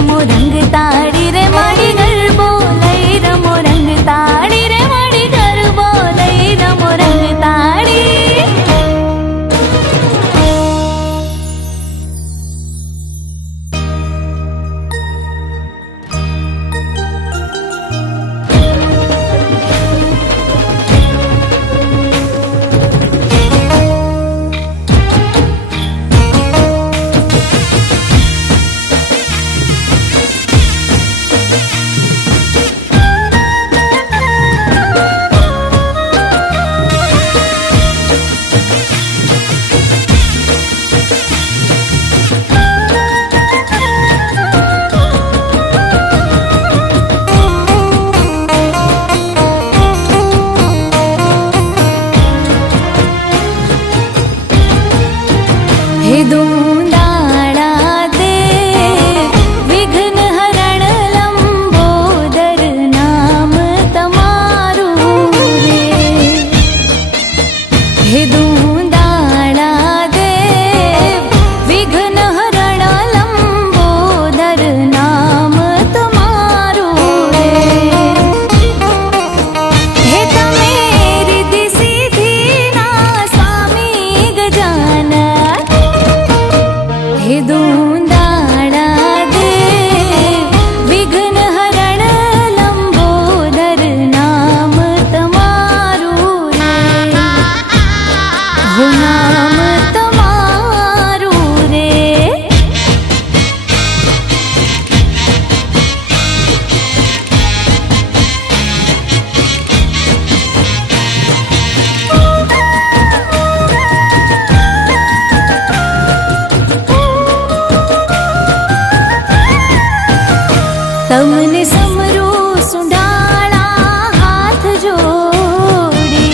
રમો રંગ તાળી રે માડી ગરબો લઈ રમો રંગ તાળી રે માડી ગરબો લઈ રમો રંગ તાળી. हे दोंदाळा दे विघ्न हरण लंबोदर नाम तमारू रे. हे दोंदाळा दे विघ्न हरण लंबोदर नाम तमारू रे. हे तमे रिद्धि सिद्धि ना स्वामी गजानन. हे दोंदाळा दे विघ्न हरण लंबोदर नाम तमारू रे. हो नाम तमारू रे. તમને સમરો સુંઢાળા હાથ જોડી.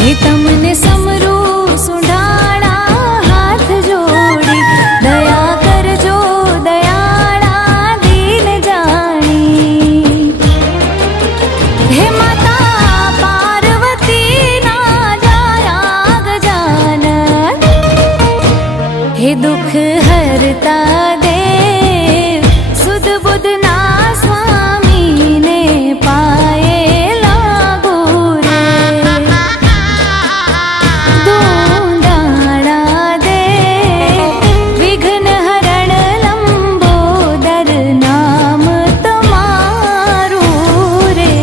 હે તમને સમરો સુંઢાળા હાથ જોડી. દયા કરજો દયાળા દીન જાણી. હે માતા પાર્વતી ના જાયા ગજાનન. हे दुख हरता देव सुध बुध ना स्वामी ने पाए लागो रे. दोंदाळा दे विघ्न हरण लंबोदर नाम तमारू रे.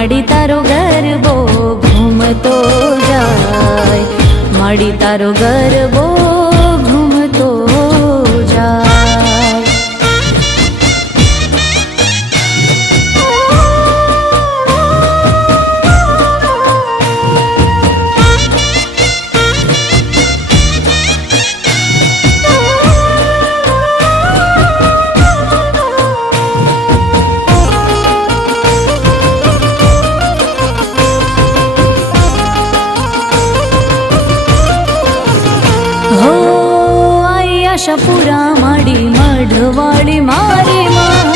માડી તારો ગરબો ઘૂમતો જાય, માડી તારો ગરબો ઘૂમતો જાય. આશાપુરા માડી મઢવાળી મારી માં,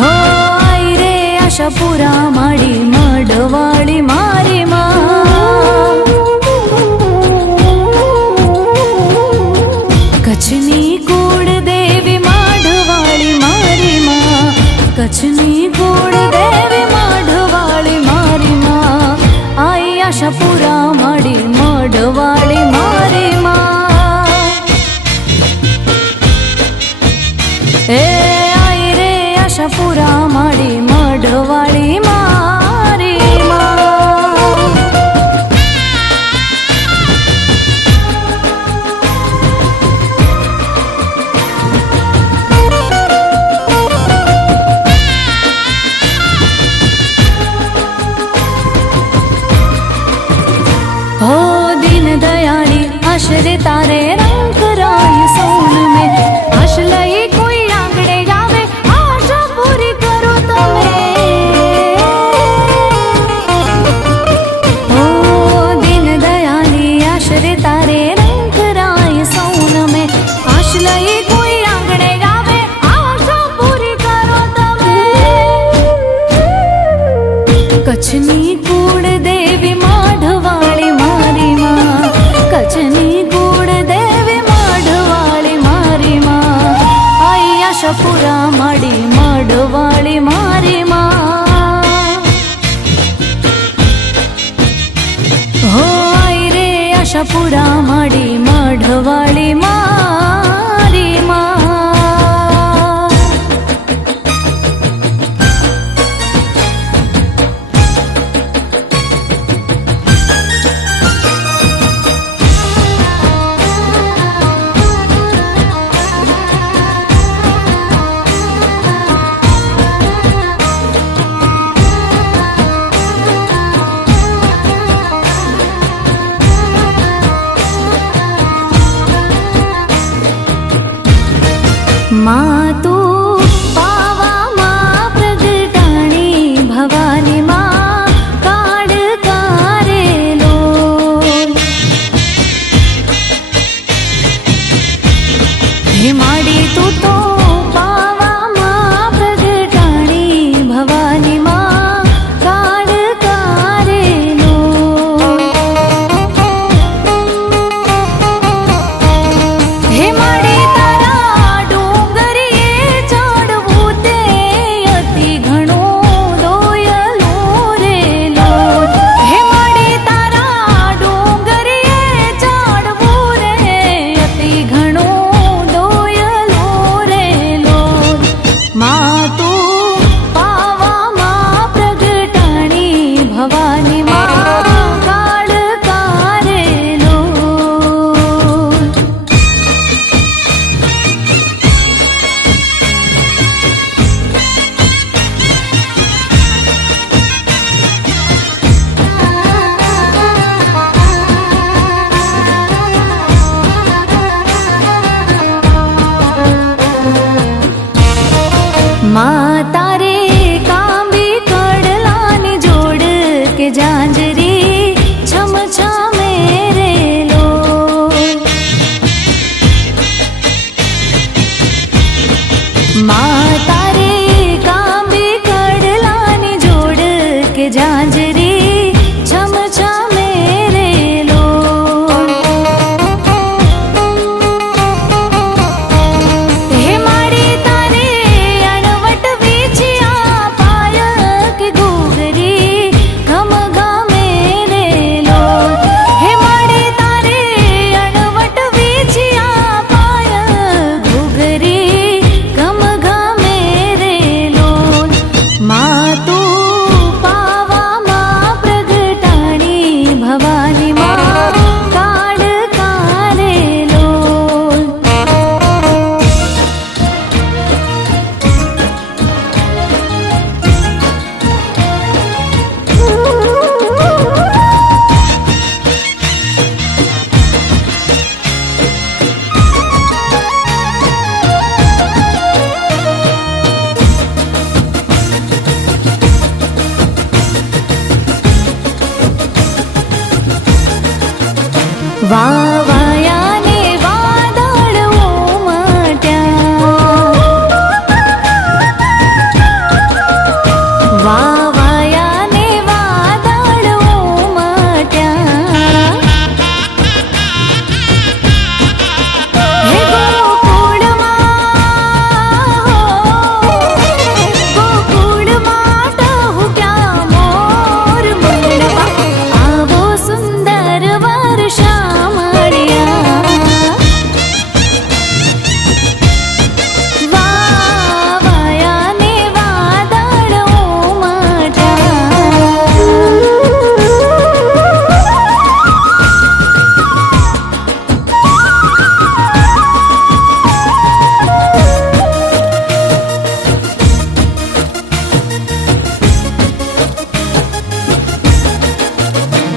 હો આઈ રે આશાપુરા માડી મઢવાળી મારી માં. કચ્છની કુળ દેવી મઢવાળી મારી માં, કચ્છની કુળ દેવી મઢવાળી મારી માં. આઈ આશાપુરા માડી મઢવાળી મારી માં. એ આઈ રે આશાપુરા માડી મઢવાળી મારી માં. हो दीन दयाली आश्रे तारे रंग राय सोन में, आश लई कोई आंगड़े जावे आशा पूरी करो तमे. हो दीन दयाली आश्रे तारे रंग राय सोन में, आश लई कोई आंगड़े जावे आशा पूरी करो तमे. कच्छनी कूड़ देवी मढ़वाળી मारी मां, कच्छनी कूड़ देवी मढ़वाળી मारी मां. आई आशापुरा माड़ी मढ़वाળી मारी मां. हो आई रे आशापुरा माड़ी मढ़वाળી मारी मां. माँ तू पावा माँ प्रगटाणी भवानी माँ काड कारेलो. हे माड़ी तू तो पावा माँ प्रगटाणी भवानी माँ काड कारेलो. हे माड़ी माँ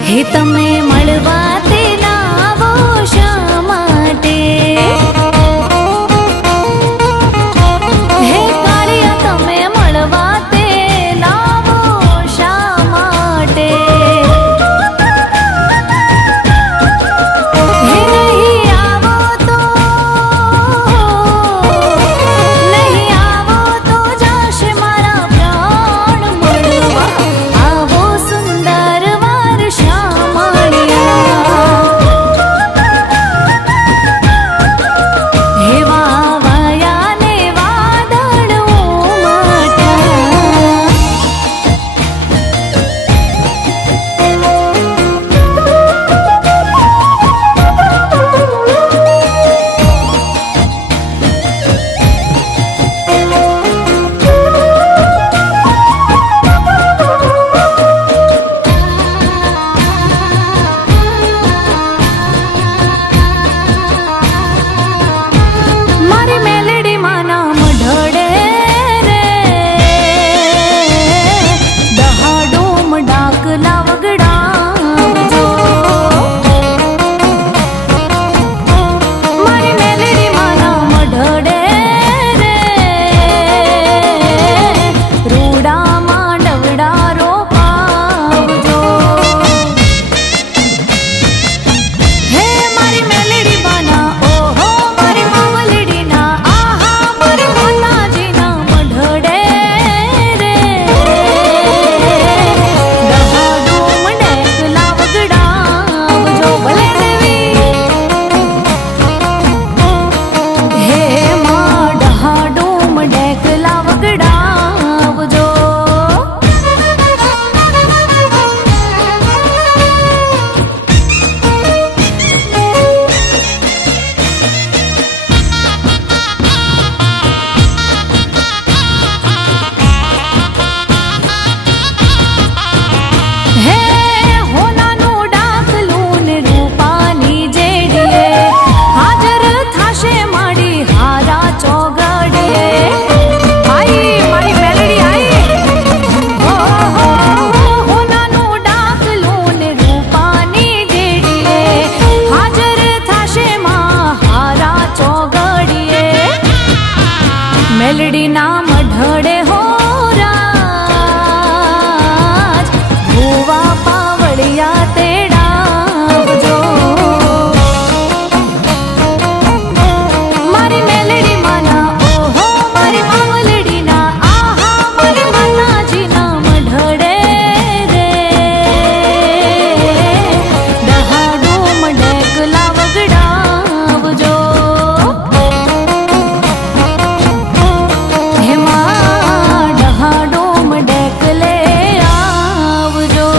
હે તમે મળવા તે ના આવો શા માટે? હે કાળિયા તમે મળવા તે ના આવો શા માટે? હે નહીં આવો તો જાશે મારા પ્રાણ મળવા. આવો સુંદર વાર શા મળ્યા? હે વાયા ને વાદળ ઉમટ્યા. મારી મેલડી માના મઢડે રે દહાડોમ ડાકલા વગડાવજો. મારી મેલડી માના મઢડે રે રૂડામાં ડવડા રોપાવજો. હે મારી મેલડી બાના ઓહો મારી માવલડીના આહા મારી માતાજીના મઢડે રે દહાડોમ ડેકલા વગડાવજો. ભલે દેવી હે માં દહાડોમ ડેકલા વગડાવજો. હે હોનાનું ડાકલું ને રૂપાની જેડીએ હાજર થાશે માડી હારા ચોગડીએ. આઈ મારી મેલડી આઈ. હો હોનાનું ડાકલું ને રૂપાની જેડીએ હાજર થાશે માં હારા ચોગડીએ. મેલડીના મઢડે હો રાજ ભુવા પાવળિયા તેડાવજો. મારી મેલડી માના ઓહો મારી માવલડીના આહા મારી માતાજીના મઢડે રે દહાડોમ ડેકલા વગડાવજો. હે માં દહાડોમ ડેકલે આવજો.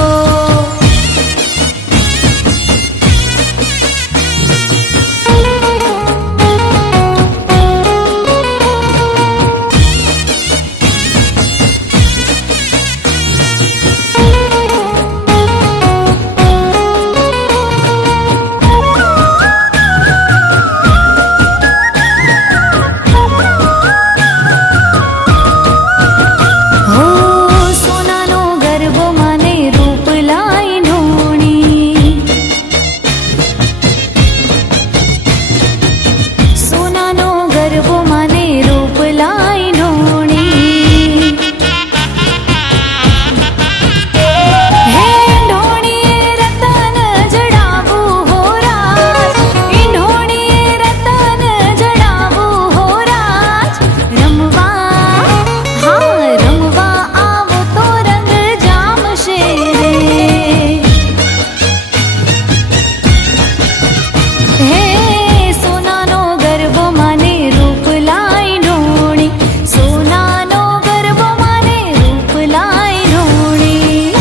હો સોનાનો ગરબો માને રૂપ લાઈ નોણી. સોનાનો ગરબો માને રૂપ લાઈ નોણી. હે ઢોણીએ રતન જડાવું હો રાજ. એ ઢોણીએ રતન જડાવું હો રાજ. રમવા હા રમવા આવો તો રંગ જામશે રે. હે સોનાનો ગરબો માને રૂપ લાઈ નોણી. સોનાનો ગરબો માને રૂપ લાઈ નોણી.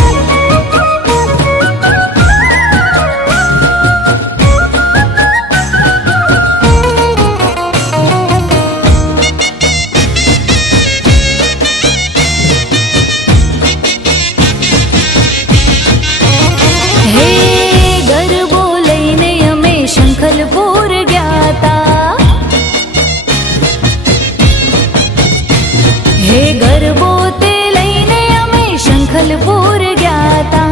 હે ગરબો લઈને અમે શંખલપુર ગયા તા. હે ગરબો તે લઈને અમે શંખલપુર ગયા તા.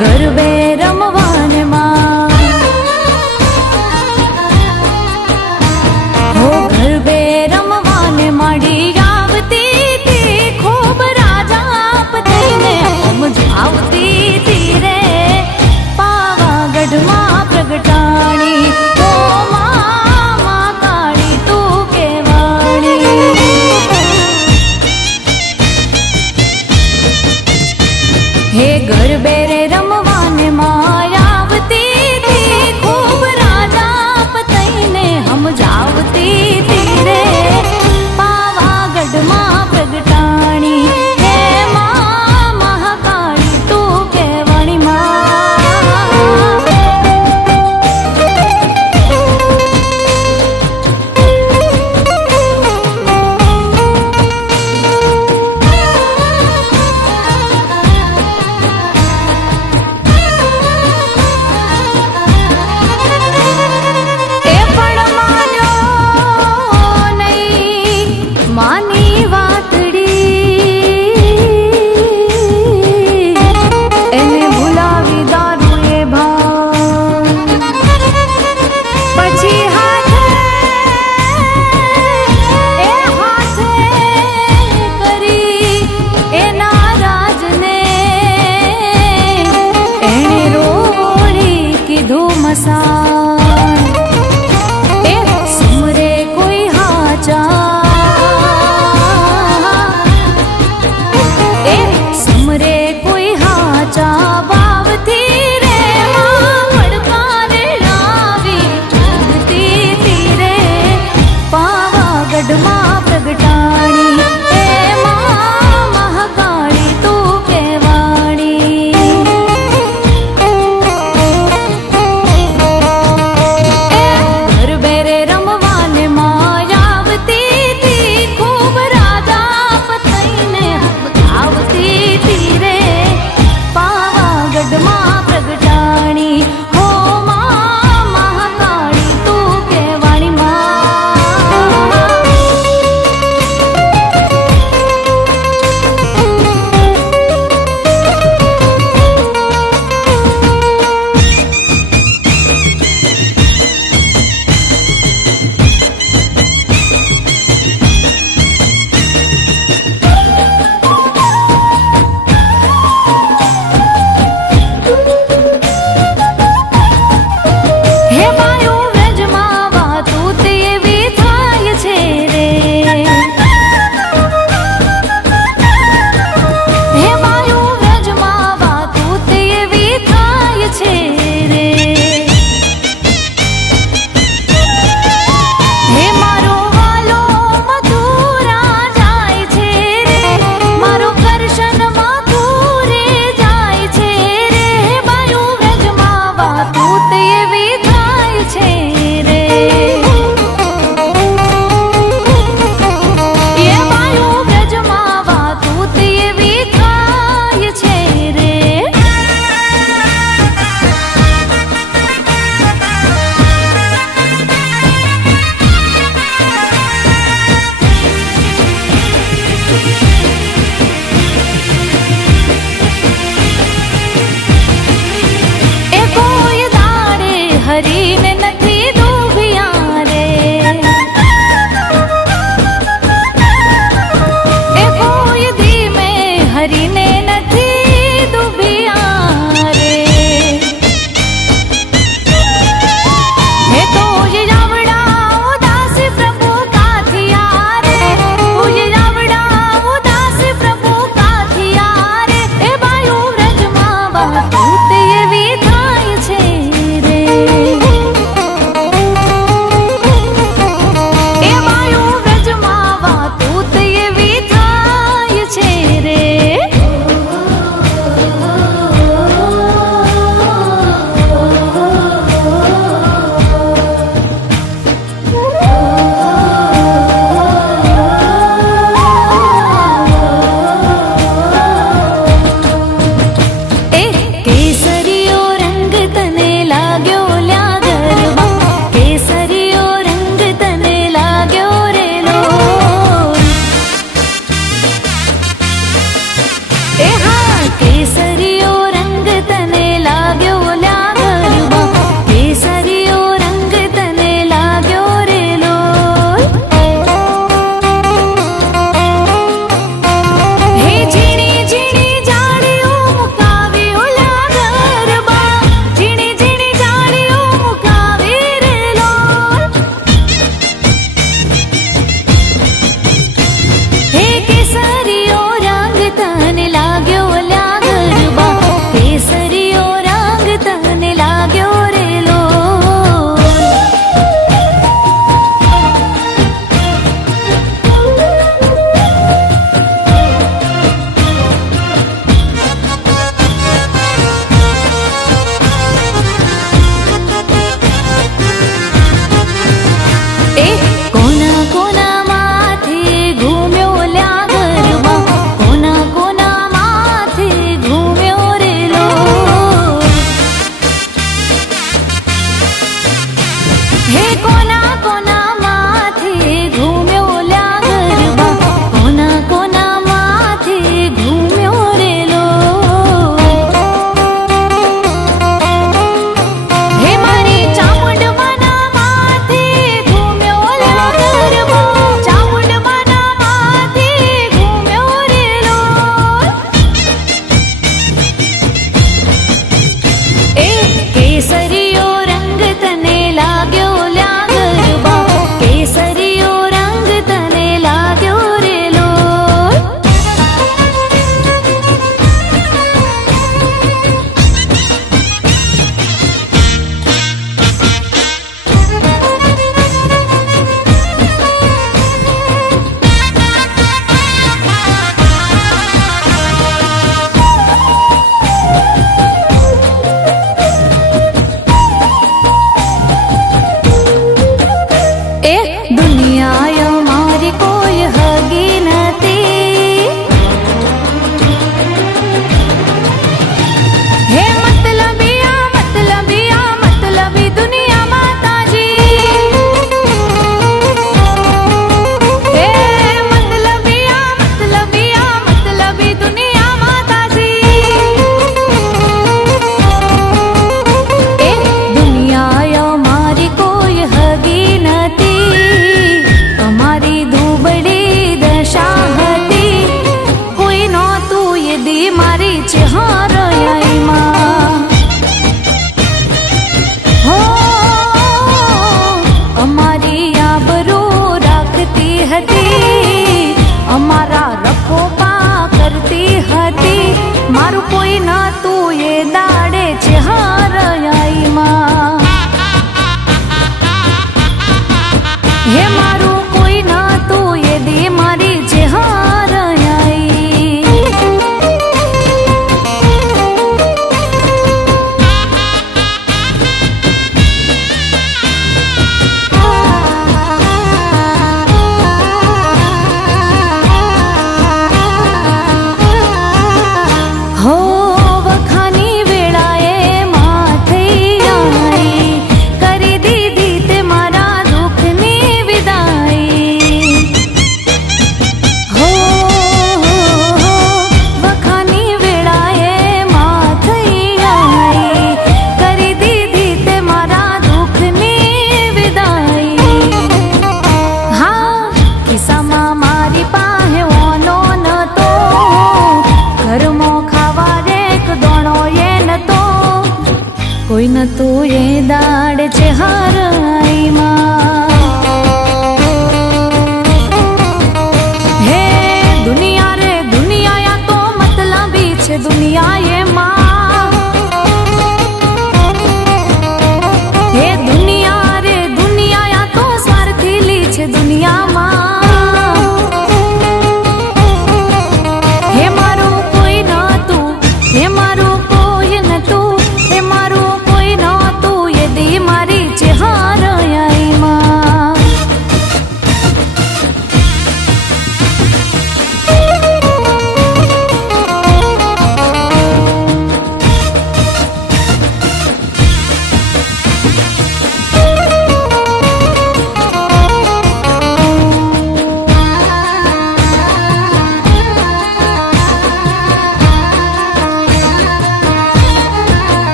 ગરબે રમવાને માં હો ગરબે રમવાને માડી આવતી તી ખૂબ રાજા પતિને સમજાવતી તી રે પાવાગઢમાં પ્રગટાણી ઓ મા કાળી તું કેવાણી હે ગરબે રે રમવાને માં આવતી તી ખૂબ રાજા પતિને સમજાવતી તી રે પાવાગઢમાં પ્રગટાણી હે મહાકાળી તું કેવાણી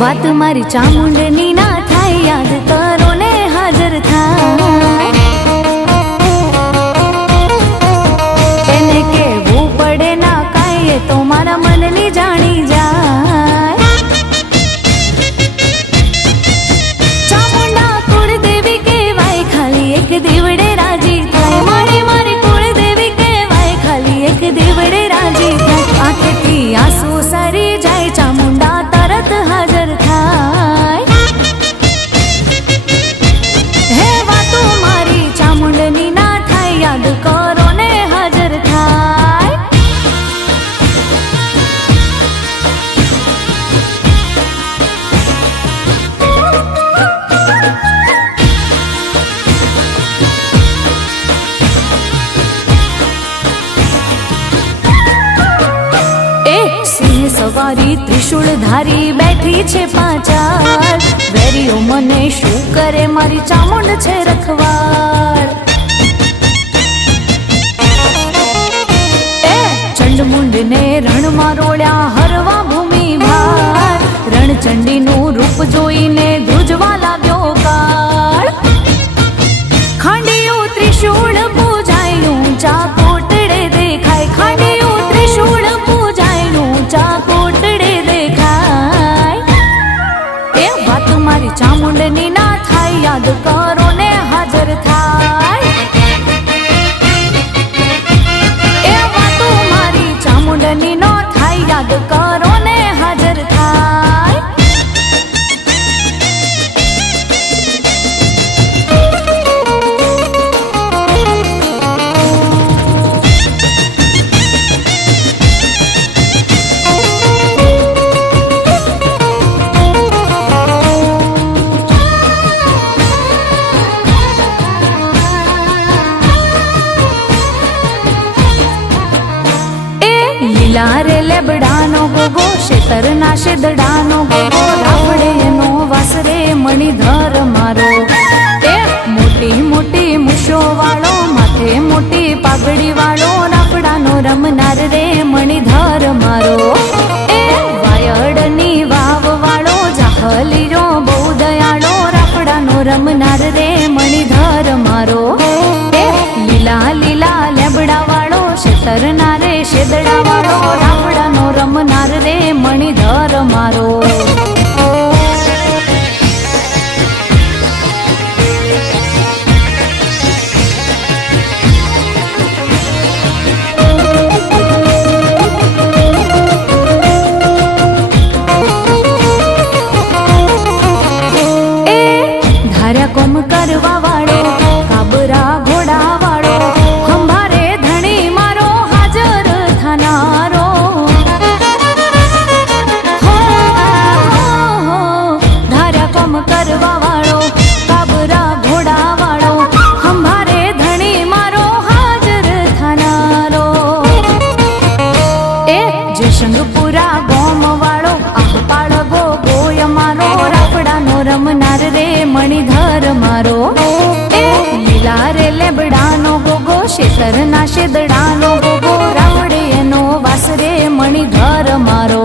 વાત મારી ચામુંડની ના થાય, યાદ કરો ને હાજર થાય. એને કેવું પડે ના કાંઈ, એ તો મારા મનની જાણી જાય. ચામુંડા કુળદેવી કહેવાય, ખાલી એક દીવડે રાજી થાય. મારી કુળદેવી કહેવાય, ખાલી એક દીવડે રાજી થાય. આંખથી આંસુ સરી જાય, ચામુંડા તરત હાજર થાય. હે વાતો મારી ચામુંડની ના થાય, યાદ કરો ને હાજર થાય. સવારી ત્રિશુળ ધારી બેઠી છે પાછળ, વેરીઓ મને શું કરે, મારી ચામુંડ છે રખવાળ. એ ચંડમુંડ ને રણમાં રોળ્યા હરવા ભૂમિ ભાર, રણચંડીનું રૂપ જોઈને ધ્રુજવા લાગ્યો કાળ. ખાંડિયું ત્રિશુળ પૂજાય, ઊંચા કોટડે દેખાય. ખાંડિયું ત્રિશુળ પૂજાય, ઊંચા કોટડે દેખાય. એ વાત મારી ચામુંડની ના થાય, યાદ કરો ને હાજર થાય. એ વાતો મારી ચામુંડની નો થાય, યાદ કરો ને હાજર થાય. લારે લેબડાનો ગોગો, શેતરના શેદડાનો ગોગો, રાવડે એનો વાસરે મણિધર મારો. એ મોટી મોટી મૂછો વાળો, માથે મોટી પાઘડી વાળો, રાફડાનો રમનાર રે મણિધર મારો. એ વાયડની વાવ વાળો, જાહલીરો બહુ દયાળો, રાફડાનો રમનાર રે મણિધર મારો. એ લીલા લીલા લેબડા વાળો, શેતરના રે શેદડા વાળો, રાફડાનો રમનાર રે મણિધર મારો. એ ધાર્યા કોમ કરવા વાળો, કાબરા ઘોડા વાળો, હંભારે ધણી મારો હાજર થનારો. ધાર્યા કોમ કરવા વાળો, કાબરા ઘોડા વાળો, હંભારે ધણી મારો હાજર થનારો. એ જશંગપુરા ગોમ વાળો, આહપાળ ગો ગોય મારો, રાફડાનો રમનાર રે મણિધર મારો. એ લીલા રે લેબડાનો ગોગો, શેતરના શેદડાનો ગોગો, રાવડે એનો વાસરે મણિધર મારો.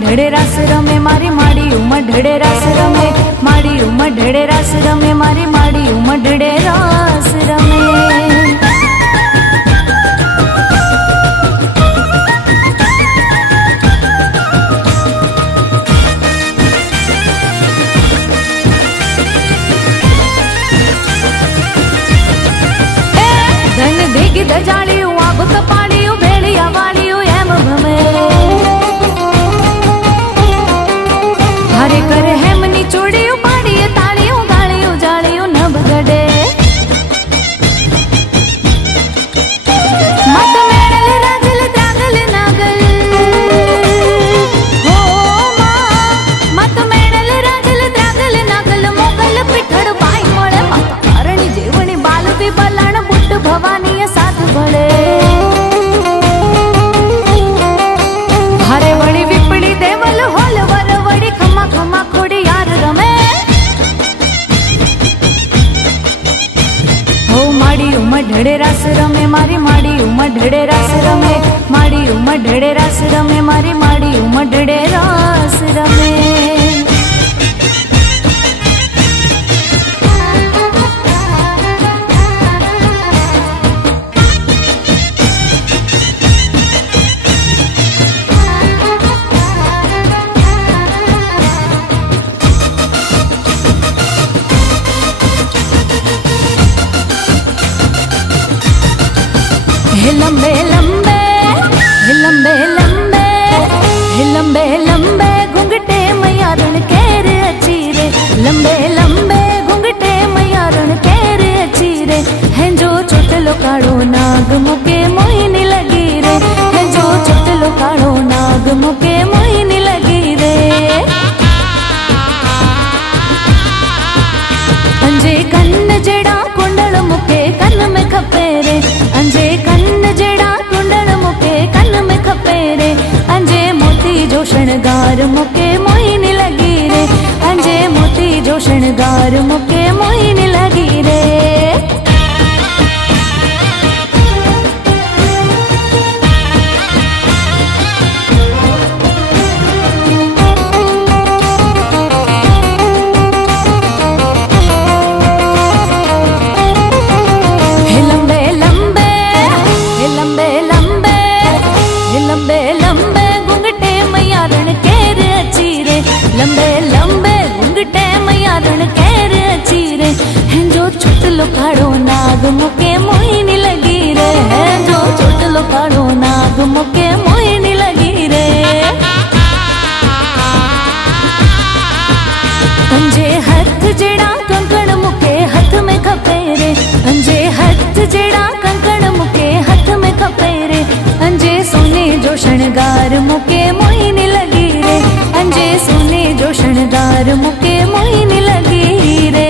ઢળે રાસ રમે મારી માડી ઉમર ઢળે રાસ રમે માડી ઉમર ઢળે રાસ રમે મારી માડી ઉમર ઢળે રાસ રમે દજાળિયું આગ કપાળિયું ભેળિયા વાળિયું એમ ભમે હારે કરે હેમની ચોડીયું પાડીએ તાળિયું ગાળિયું જાળિયું ન બગડે મત મેળલ રાજલ ત્રાગલ નાગલ હો મત મેળલ રાજલ ત્રાગલ નાગલ મોગલ પીઠળ બાઈ મળે માતા કારણી જેવણી બાલવી બલાણ બુટ્ટ ભવાની હરે વળી વિપડી દેવલ હોલ વર વળી ખમા ખમા ખોડી યાર રમે હો માડી ઉમર ઢળે રાસ રમે મારી માડી ઉમર ઢળે રાસ રમે માડી ઉમર ઢળે રાસ રમે મારી માડી ઉમર ઢળે રાસ રમે लंबे लंबे लंबे लंबे लंबे लंबे घुंघटे मैयारण केर अची रे लंबे लंबे घुंघटे मैयारण केर अची रे हेंजो चोटलो काळो नाग मुके मोहिनी लगी रे हेंजो चोटलो काळो नाग मुके मोहिनी लगी रे अंजे कन्न जेड़ा कुंडल मुके कन में खपे रे अंजे कन्न जेड़ा कुंडल मुके कन में खपे रे अंजे मोती जो शणगार मुके मोहिनी लगी रे अंजे मोती जो शणगार मुके मोहिनी लगी रे लंबे लंबे घुंघटे मैयारण केर अची रे हेंजो चोटलो काळो नाग मुके मोहिनी लगी रे हेंजो चोटलो काळो नाग मुके मोहिनी लगी रे अंजे हथ जेड़ा कंकण मुके हाथ में खपे रे अंजे हथ जेड़ा कंकण मुके हाथ में खपे रे अंजे सोने जो शणगार मुके मोहिनी लगी रे अंजे सोने जो शणगार मुके मोहिनी लगी रे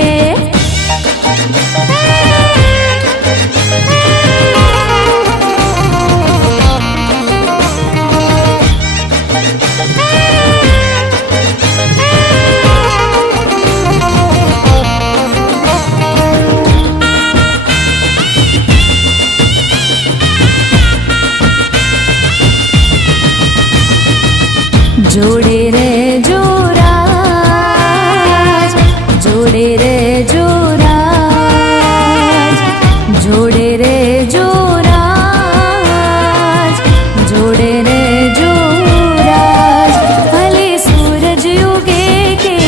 जोड़े रे जोराज जोड़े रे जोराज जोड़े रे जोराज जोड़े रे जोराज भले सूरज युगे के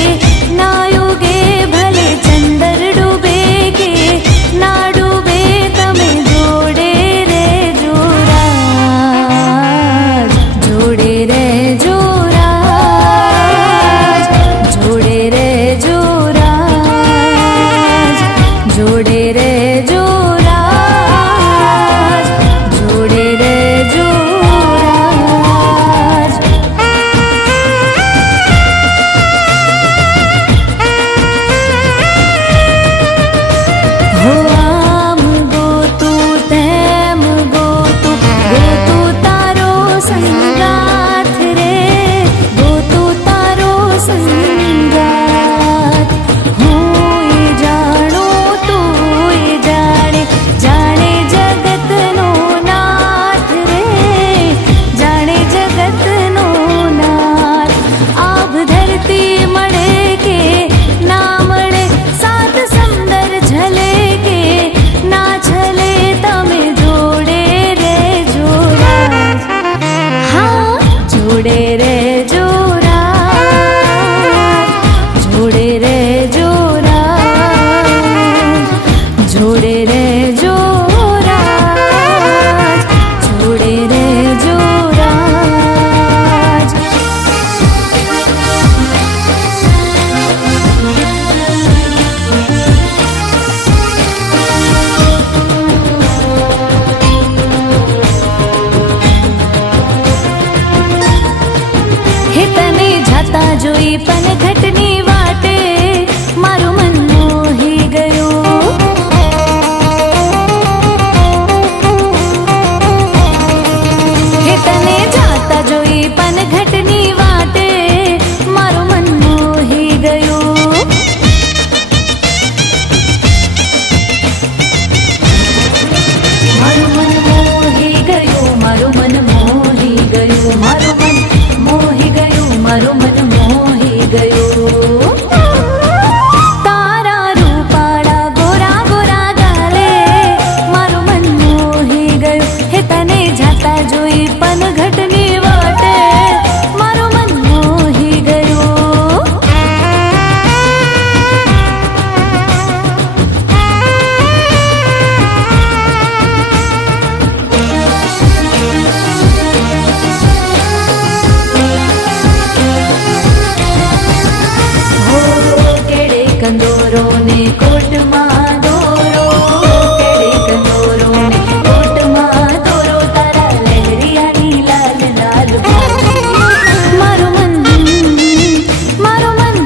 ना युगे भले चंदर डूबे के ना डूबे तमे जोड़े रे जोराज जोड़े रे जोराज જોઈ પનઘટની વાટે મારું મન મોહી ગયું. હે તને જાતા જોઈ પનઘટની વાટે મારું મન મોહી ગયું. મારું મન મોહી ગયું, મારું મન મોહી ગયું, મારું મન મોહી ગયું, મારું મન મોહી ગયું. તારા રૂપાળા ગોરા ગોરા ગાલે મારું મન મોહી ગયું. હે તને જાતા જોઈ પનઘટની વાટે મારું મન મોહી ગયું. કેડે કંદોરો ને કોટમાં દોરો, કેડે કંદોરો ને કોટમાં દોરો, તારા લહેરિયાની લાલ લાલ મારું મન મારું મન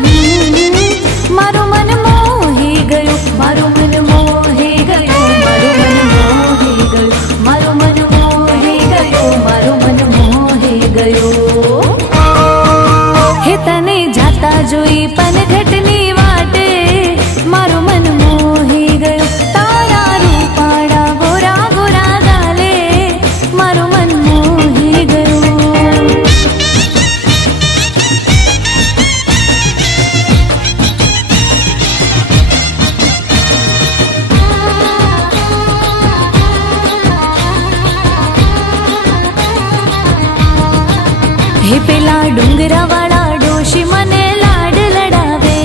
મારું મન મોહી ગયું, મારું મન મોહી ગયું, મારું મન મોહી ગયું, મારું મન મોહી ગયું, મારું મન મોહી ગયું. હે તને જાતા જોઈ પનઘટની વાટે મારું મન મોહી ગયું. તારા રૂપાળા ગોરા ગોરા ગાલે મારું મન મોહી ગયું. હે પેલા ડુંગરા વાળા ડોશી મને લાડ લડાવે.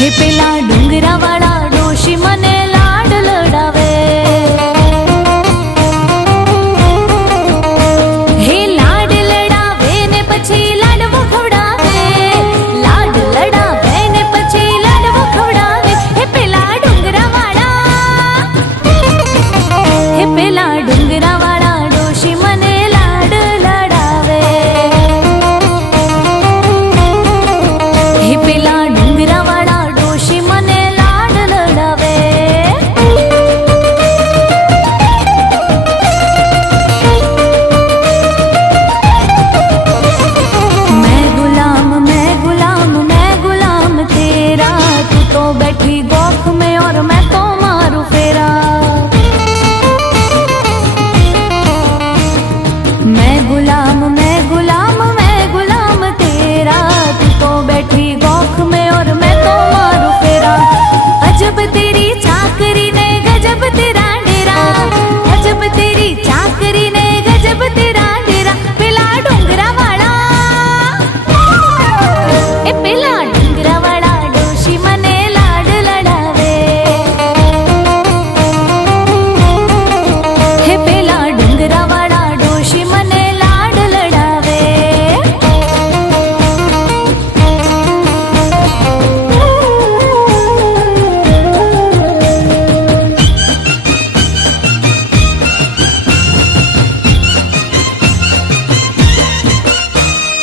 હે પેલા ડુંગરા વાળા ડોશી મને લાડ લડાવે. હે લાડ લડાવે ને પછી લાડવો ખવડાવે, લાડ લડાવે ને પછી લાડવો ખવડાવે. હે પેલા ડુંગરા વાળા, હે પેલા ડુંગરા વાળા ડોશી મને લાડ લડાવે. હે પેલા ડુંગરા વાળા ડોશી મને લાડ લડાવે. मैं गुलाम मैं गुलाम मैं गुलाम तेरा, तू तो बैठी गोख में और मैं तो मारू फेरा. मैं गुलाम मैं गुलाम मैं गुलाम तेरा, तू तो बैठी गोख में और मैं तो मारू फेरा. अजब तेरी चाकरी ने गजब तेरा डेरा, अजब तेरी चाकरी ने गजब तेरा डेरा. पेला डोंगरा वाला, ए पेला डोंगरा वाला डोशी મને લાડ લડાવે. હે પેલા ડુંગરા વાળા ડોશી મને લાડ લડાવે.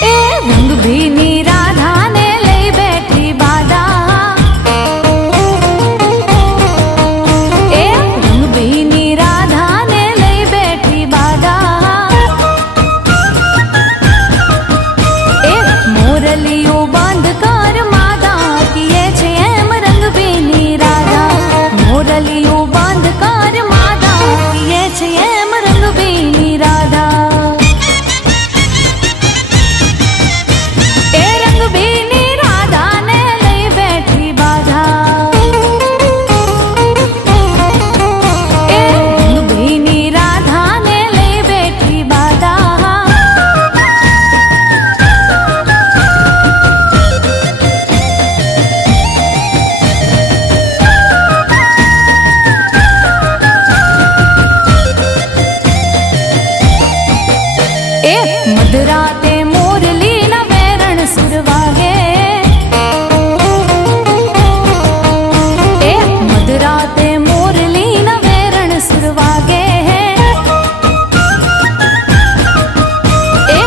એ રંગભીની રાધાને લઈ બેઠી બાધા, એ રંગભીની રાધાને લઈ બેઠી બાધા. એ મોરલીઓ બંધ કર માદા, કીએ છે એમ રંગભીની રાધા. મોરલીઓ બંધ કર માદા, કીએ છે એમ રંગભીની રાધા. એ રંગભીની રાધાને લઈ બેઠી બાધા. એ રંગભીની રાધાને લઈ બેઠી બાધા. એ મધરાતે મોરલીના વેરણ સુર વાગે. એ મધરાતે મોરલીના વેરણ સુર વાગે. એ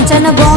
કંચન ગો